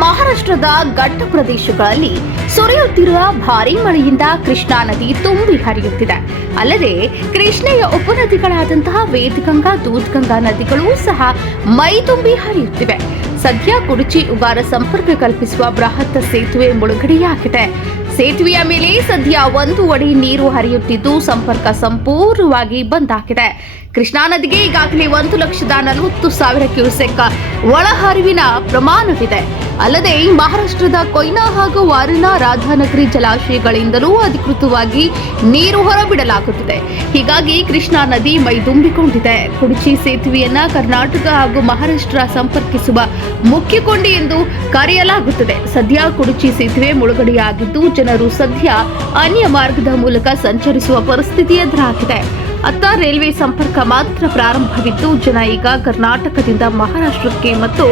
ಮಹಾರಾಷ್ಟ್ರದ ಘಟ್ಟ ಪ್ರದೇಶಗಳಲ್ಲಿ ಸುರಿಯುತ್ತಿರುವ ಭಾರೀ ಮಳೆಯಿಂದ ಕೃಷ್ಣಾ ನದಿ ತುಂಬಿ ಹರಿಯುತ್ತಿದೆ. ಅಲ್ಲದೆ ಕೃಷ್ಣೆಯ ಉಪನದಿಗಳಾದಂತಹ ವೇದಗಂಗಾ, ದೂದ್ಗಂಗಾ ನದಿಗಳೂ ಸಹ ಮೈತುಂಬಿ ಹರಿಯುತ್ತಿವೆ. ಸದ್ಯ ಕುರುಚಿ ಉಗಾರ ಸಂಪರ್ಕ ಕಲ್ಪಿಸುವ ಬೃಹತ್ ಸೇತುವೆ ಮುಳುಗಡೆಯಾಗಿದೆ. ಸೇತುವೆಯ ಮೇಲೆ ಸದ್ಯ ಒಂದು ಅಡಿ ನೀರು ಹರಿಯುತ್ತಿದ್ದು ಸಂಪರ್ಕ ಸಂಪೂರ್ಣವಾಗಿ ಬಂದ್ ಆಗಿದೆ ಕೃಷ್ಣಾ ನದಿಗೆ ಈಗಾಗಲೇ ಒಂದು ಲಕ್ಷದ ನಲವತ್ತು ಸಾವಿರ ಕ್ಯೂಸೆಕ್ ಒಳಹರಿವಿನ ಪ್ರಮಾಣವಿದೆ. ಅಲ್ಲದೆ ಮಹಾರಾಷ್ಟ್ರದ ಕೊಯ್ನಾ ಹಾಗೂ ವಾರಣಾ ರಾಧಾನಗರಿ ಜಲಾಶಯಗಳಿಂದಲೂ ಅಧಿಕೃತವಾಗಿ ನೀರು ಹೊರಬಿಡಲಾಗುತ್ತಿದೆ. ಹೀಗಾಗಿ ಕೃಷ್ಣಾ ನದಿ ಮೈದುಂಬಿಕೊಂಡಿದೆ ಕುಡಚಿ ಸೇತುವೆಯನ್ನ ಕರ್ನಾಟಕ ಹಾಗೂ ಮಹಾರಾಷ್ಟ್ರ ಸಂಪರ್ಕಿಸುವ ಮುಖ್ಯ ಕೊಂಡಿ ಎಂದು ಕರೆಯಲಾಗುತ್ತದೆ. ಸದ್ಯ ಕುಡಚಿ ಸೇತುವೆ ಮುಳುಗಡೆಯಾಗಿದ್ದು ಜನರು ಸದ್ಯ ಅನ್ಯ ಮಾರ್ಗದ ಮೂಲಕ ಸಂಚರಿಸುವ ಪರಿಸ್ಥಿತಿ ಎದುರಾಗಿದೆ. ಅತ್ತ ರೈಲ್ವೆ ಸಂಪರ್ಕ ಮಾತ್ರ ಪ್ರಾರಂಭವಿದ್ದು ಜನ ಈಗ ಕರ್ನಾಟಕದಿಂದ ಮಹಾರಾಷ್ಟ್ರಕ್ಕೆ ಮತ್ತು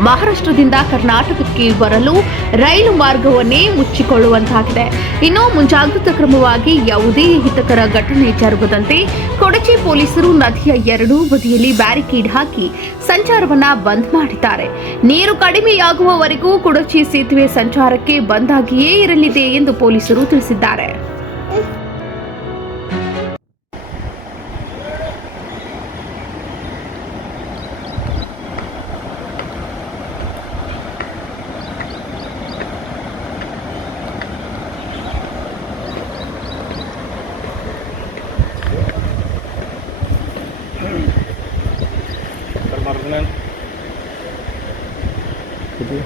ಮಹಾರಾಷ್ಟ್ರದಿಂದ ಕರ್ನಾಟಕಕ್ಕೆ ಬರಲು ರೈಲು ಮಾರ್ಗವನ್ನೇ ಮುಚ್ಚಿಕೊಳ್ಳುವಂತಾಗಿದೆ. ಇನ್ನು ಮುಂಜಾಗ್ರತಾ ಕ್ರಮವಾಗಿ ಯಾವುದೇ ಹಿತಕರ ಘಟನೆ ಜರುಗದಂತೆ ಕೊಡಚಿ ಪೊಲೀಸರು ನದಿಯ ಎರಡೂ ಬದಿಯಲ್ಲಿ ಬ್ಯಾರಿಕೇಡ್ ಹಾಕಿ ಸಂಚಾರವನ್ನ ಬಂದ್ ಮಾಡಿದ್ದಾರೆ. ನೀರು ಕಡಿಮೆಯಾಗುವವರೆಗೂ ಕೊಡಚಿ ಸೇತುವೆ ಸಂಚಾರಕ್ಕೆ ಬಂದ್ ಆಗಿಯೇ ಇರಲಿದೆ ಎಂದು ಪೊಲೀಸರು ತಿಳಿಸಿದ್ದಾರೆ. Sunan. Jadi.